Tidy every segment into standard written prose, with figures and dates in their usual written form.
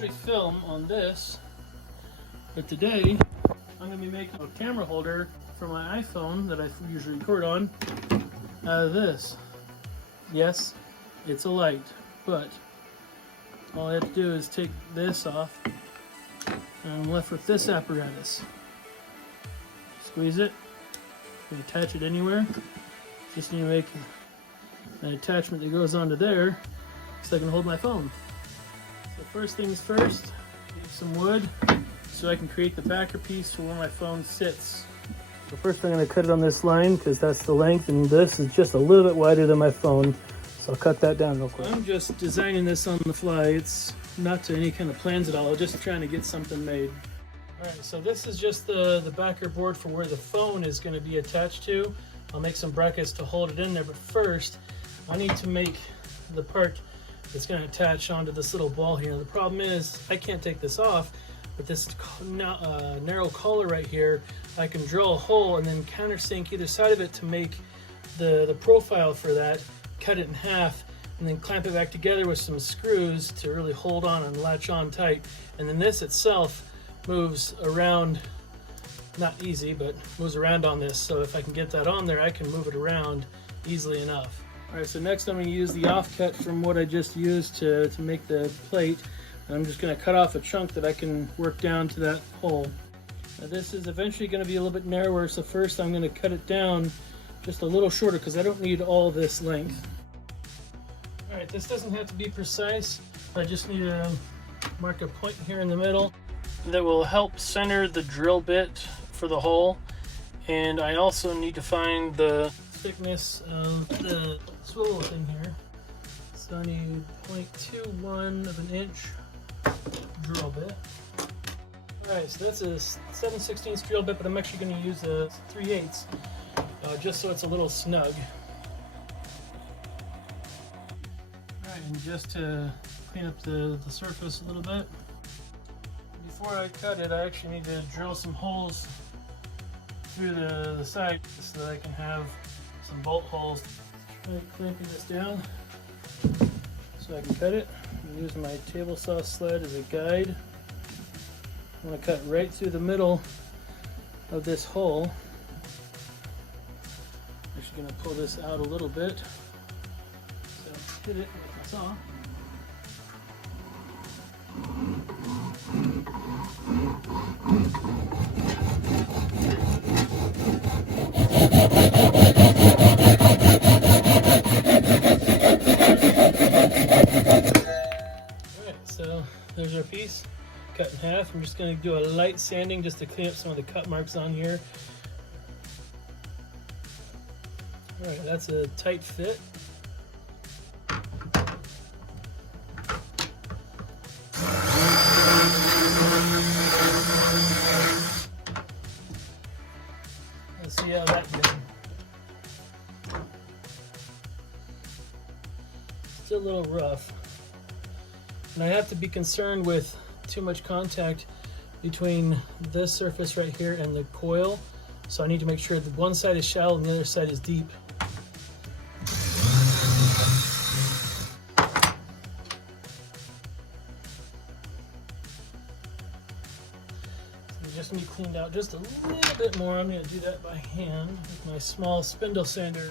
usually film on this, but today I'm going to be making a camera holder for my iPhone that I usually record on out of this. Yes, it's a light, but all I have to do is take this off and I'm left with this apparatus. Squeeze it, you can attach it anywhere. Just need to make an attachment that goes onto there so I can hold my phone. So first things first, get some wood so I can create the backer piece for where my phone sits. So first I'm going to cut it on this line because that's the length, and this is just a little bit wider than my phone. So I'll cut that down real quick. I'm just designing this on the fly. It's not to any kind of plans at all, just trying to get something made. Alright, so this is just the backer board for where the phone is going to be attached to. I'll make some brackets to hold it in there, but first I need to make the part that's going to attach onto this little ball here. The problem is I can't take this off, but this narrow collar right here, I can drill a hole and then countersink either side of it to make the profile for that, cut it in half, and then clamp it back together with some screws to really hold on and latch on tight. And then this itself moves around, not easy, but moves around on this. So if I can get that on there, I can move it around easily enough. Alright, so next I'm going to use the offcut from what I just used to make the plate. And I'm just going to cut off a chunk that I can work down to that hole. Now this is eventually going to be a little bit narrower, so first I'm going to cut it down just a little shorter because I don't need all this length. Alright, this doesn't have to be precise. I just need to mark a point here in the middle that will help center the drill bit for the hole. And I also need to find the thickness of the swivel thing here. So I need 0.21 of an inch drill bit. Alright, so that's a 7/16 drill bit, but I'm actually going to use a 3/8 just so it's a little snug. Alright, and just to clean up the surface a little bit, before I cut it, I actually need to drill some holes through the side so that I can have some bolt holes. Clamping this down so I can cut it. I'm using my table saw sled as a guide. I'm going to cut right through the middle of this hole. I'm actually going to pull this out a little bit. So hit it with the saw. So there's our piece cut in half. I'm just going to do a light sanding just to clean up some of the cut marks on here. Alright, that's a tight fit. Let's see how that did. Still a little rough. And I have to be concerned with too much contact between this surface right here and the coil. So I need to make sure that one side is shallow and the other side is deep. So it just need cleaned out just a little bit more. I'm going to do that by hand with my small spindle sander.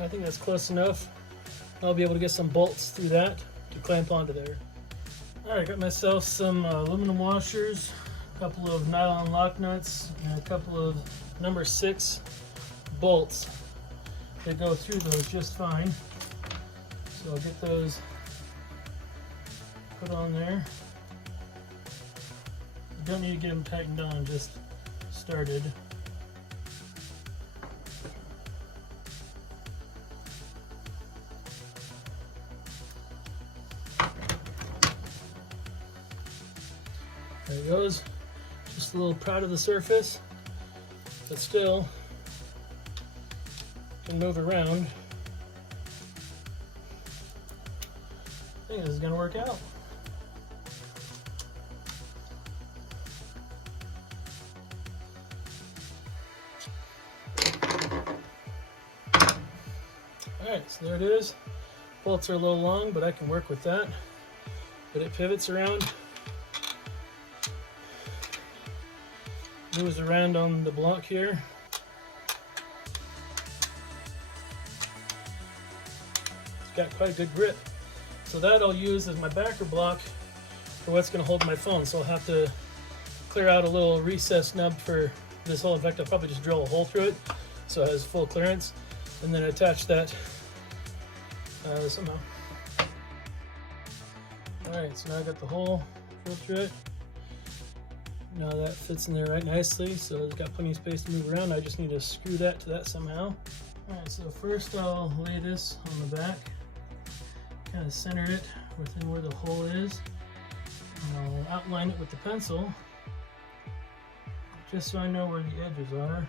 I think that's close enough. I'll be able to get some bolts through that to clamp onto there. Alright, got myself some aluminum washers, a couple of nylon lock nuts, and a couple of number 6 bolts that go through those just fine. So I'll get those put on there. You don't need to get them tightened on, just started. There it goes. Just a little proud of the surface, but still can move around. I think this is going to work out. Alright, so there it is. Bolts are a little long, but I can work with that. But it pivots around. Moves around on the block here. It's got quite a good grip. So that I'll use as my backer block for what's going to hold my phone. So I'll have to clear out a little recess nub for this hole. In fact, I'll probably just drill a hole through it so it has full clearance, and then attach that somehow. Alright, so now I got the hole drilled through it. Now that fits in there right nicely, so it's got plenty of space to move around. I just need to screw that to that somehow. Alright, so first I'll lay this on the back, kind of center it within where the hole is, and I'll outline it with the pencil, just so I know where the edges are.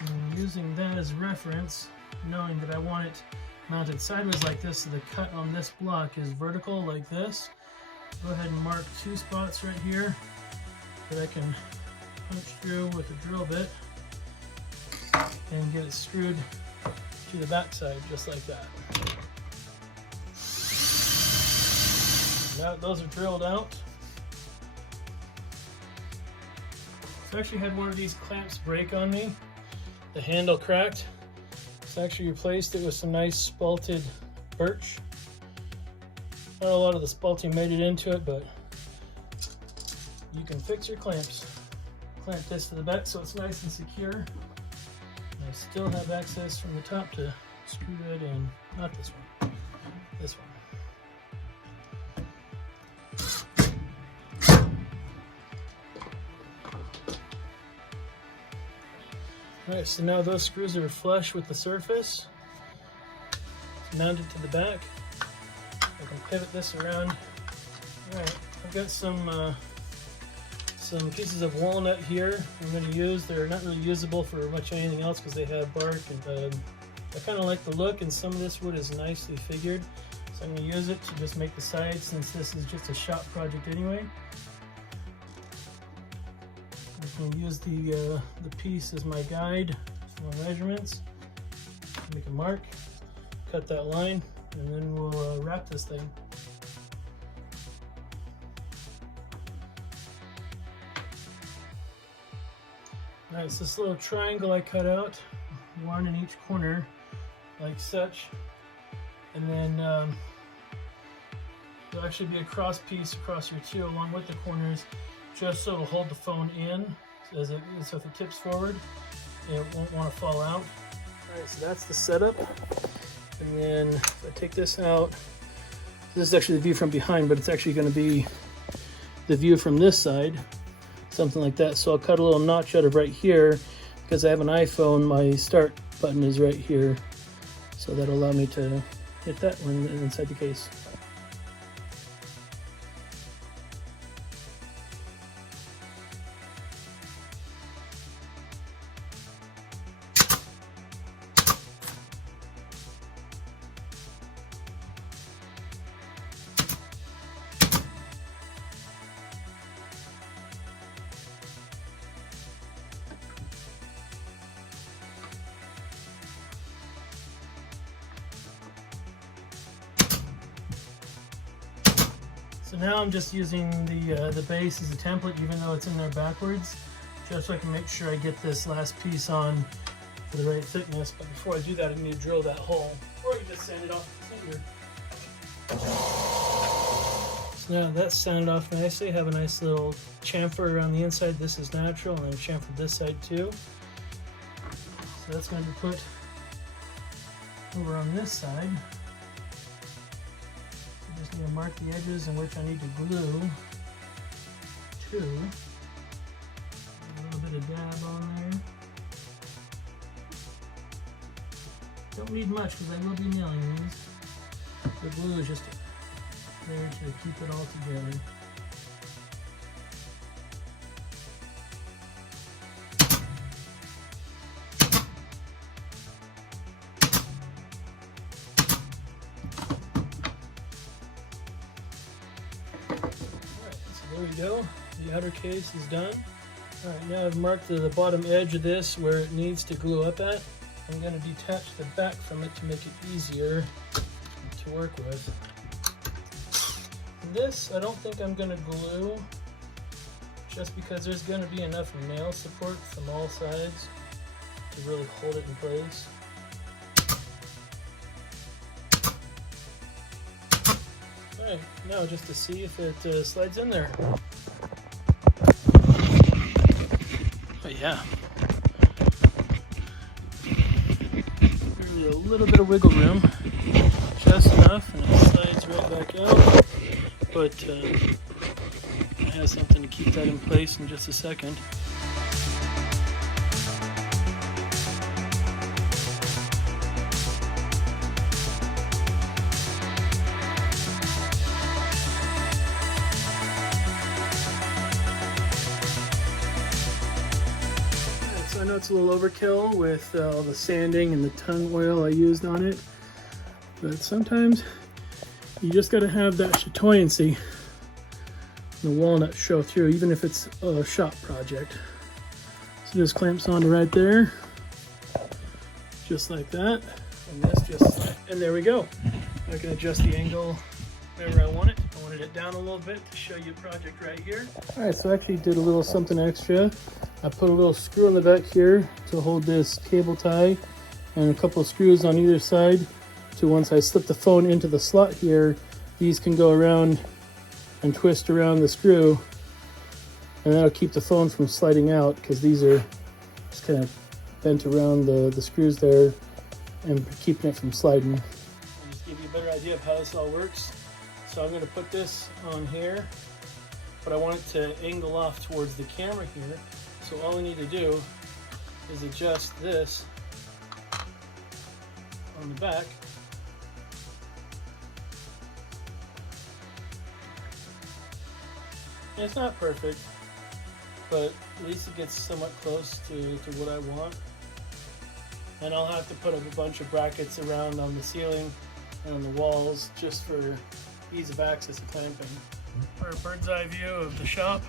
And using that as reference, knowing that I want it mounted sideways like this, so the cut on this block is vertical like this. Go ahead and mark 2 spots right here that I can punch through with a drill bit and get it screwed to the back side just like that. Now those are drilled out. So I actually had one of these clamps break on me. The handle cracked. So I actually replaced it with some nice spalted birch. Not a lot of the spalting made it into it, but you can fix your clamps. Clamp this to the back so it's nice and secure. And I still have access from the top to screw that in. Not this one, this one. Alright, so now those screws are flush with the surface. It's mounted to the back. I can pivot this around. Alright, I've got some pieces of walnut here I'm going to use. They're not really usable for much anything else because they have bark, and I kind of like the look, and some of this wood is nicely figured. So I'm going to use it to just make the sides, since this is just a shop project anyway. I can use the piece as my guide for my measurements. Make a mark, cut that line, and then we'll wrap this thing. Alright, so this little triangle I cut out, one in each corner, like such, and then there'll actually be a cross piece across here too, along with the corners, just so it'll hold the phone in, so if it tips forward, it won't want to fall out. Alright, so that's the setup. And then if I take this out, this is actually the view from behind, but it's actually going to be the view from this side, something like that. So I'll cut a little notch out of right here, because I have an iPhone, my start button is right here, so that'll allow me to hit that one inside the case. So now I'm just using the base as a template, even though it's in there backwards, just so I can make sure I get this last piece on for the right thickness. But before I do that, I need to drill that hole, or you just sand it off with the finger. So now that's sanded off nicely. I have a nice little chamfer around the inside. This is natural, and I've chamfered this side too. So that's going to be put over on this side. Just need to mark the edges in which I need to glue to. A little bit of dab on there. Don't need much because I will be nailing these. The glue is just there to keep it all together. There we go, the outer case is done. Alright, now I've marked the bottom edge of this where it needs to glue up at. I'm going to detach the back from it to make it easier to work with. This, I don't think I'm going to glue, just because there's going to be enough nail support from all sides to really hold it in place. Alright, now just to see if it slides in there. Oh yeah. There's a little bit of wiggle room, just enough, and it slides right back out. But I have something to keep that in place in just a second. So I know it's a little overkill with all the sanding and the tung oil I used on it, but sometimes you just got to have that chatoyancy, the walnut show through, even if it's a shop project. So this clamps onto right there, just like that, and this just, and there we go. I can adjust the angle wherever I want it. I wanted it down a little bit to show you a project right here. All right, so I actually did a little something extra. I put a little screw in the back here to hold this cable tie, and a couple of screws on either side. So once I slip the phone into the slot here, these can go around and twist around the screw, and that'll keep the phone from sliding out, because these are just kind of bent around the screws there and keeping it from sliding. I'll just give you a better idea of how this all works. So I'm going to put this on here, but I want it to angle off towards the camera here. So all I need to do is adjust this on the back. And it's not perfect, but at least it gets somewhat close to what I want. And I'll have to put up a bunch of brackets around on the ceiling and on the walls just for ease of access and clamping. For a bird's eye view of the shop,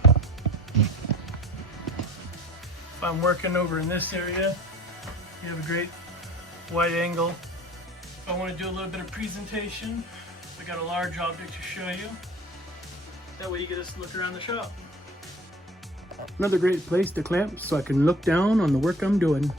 if I'm working over in this area, you have a great wide angle. If I want to do a little bit of presentation, I got a large object to show you. That way you get us to look around the shop. Another great place to clamp so I can look down on the work I'm doing.